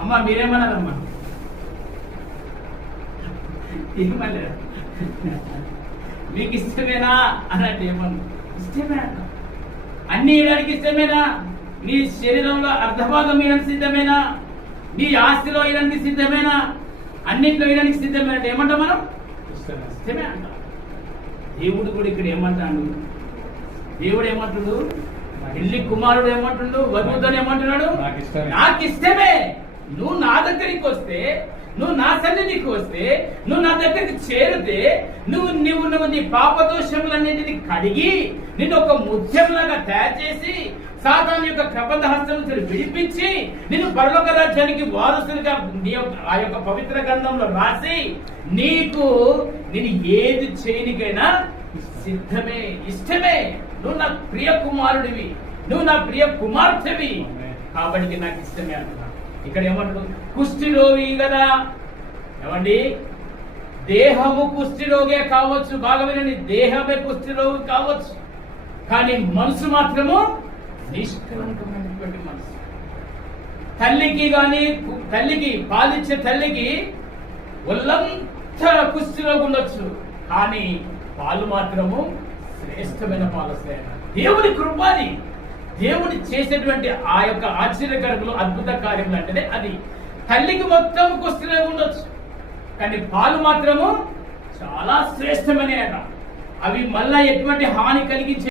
అమ్మ మీరేమన్నారమ్మా? ఏమన్నారు? మీకు ఇష్టమేనా? అని అంటే ఏమన్నా? ఇష్టమే అంట అన్ని ఇయడానికి ఇష్టమేనా? నీ శరీరంలో అర్ధభాగం ఇయడానికి సిద్ధమేనా? నీ ఆస్తిలో ఇయడానికి సిద్ధమేనా? అన్నింటిలో ఇయడానికి సిద్ధమేనా? అంటే ఏమంటాం మనం? ఇష్టమే అంట. దేవుడు కూడా ఇక్కడ ఏమంటాడు? దేవుడు ఏమంటుడు? పెళ్ళి కుమారుడు ఏమంటుండు వధువుతో ఏమంటున్నాడు? నాకు ఇష్టమే. నువ్వు నా దగ్గరికి వస్తే నువ్వు నా సన్నిధికి వస్తే నువ్వు నా దగ్గరికి చేరితే నువ్వు నువ్వు నువ్వు నీ పాపదోషములన్నింటినీ కడిగి నిన్ను ఒక ముత్యంలాగా తయారు చేసి సాతాన్ యొక్క ప్రబంధ హస్తం నుంచి విడిపించి నిన్ను పరలోక రాజ్యానికి వారసులుగా నీ యొక్క ఆ యొక్క పవిత్ర గ్రంథంలో రాసి నీకు నేను ఏది చేయనికైనా సిద్ధమే ఇష్టమే. నువ్వు నా ప్రియ కుమారుడివి నువ్వు నా ప్రియ కుమార్తెవి కాబట్టి నాకు ఇష్టమే అంటున్నా. ఇక్కడ ఏమంటాడు కుష్ఠిరోగి కదా. ఏమండి? దేహము కుష్ఠిరోగే కావచ్చు. బాగా వినండి దేహమే కుష్ఠిరోగి కావచ్చు. కానీ మనసు మాత్రము నిష్కలంకమైనటువంటి మనసు. తల్లికి గాని తల్లికి పాలిచ్చే తల్లికి ఒళ్ళంతా కుష్ఠిరోగి ఉండొచ్చు. కానీ పాలు మాత్రము శ్రేష్టమైన పాలు దేవుని కృపాది దేవుని చేసేటువంటి ఆ యొక్క ఆశ్చర్యకరములు అద్భుత కార్యములు అంటేనే అది. తల్లికి మొత్తం కుష్ఠిరోగి ఉండొచ్చు. కానీ పాలు మాత్రము చాలా శ్రేష్టమైన అవి మళ్ళా ఎటువంటి హాని కలిగించే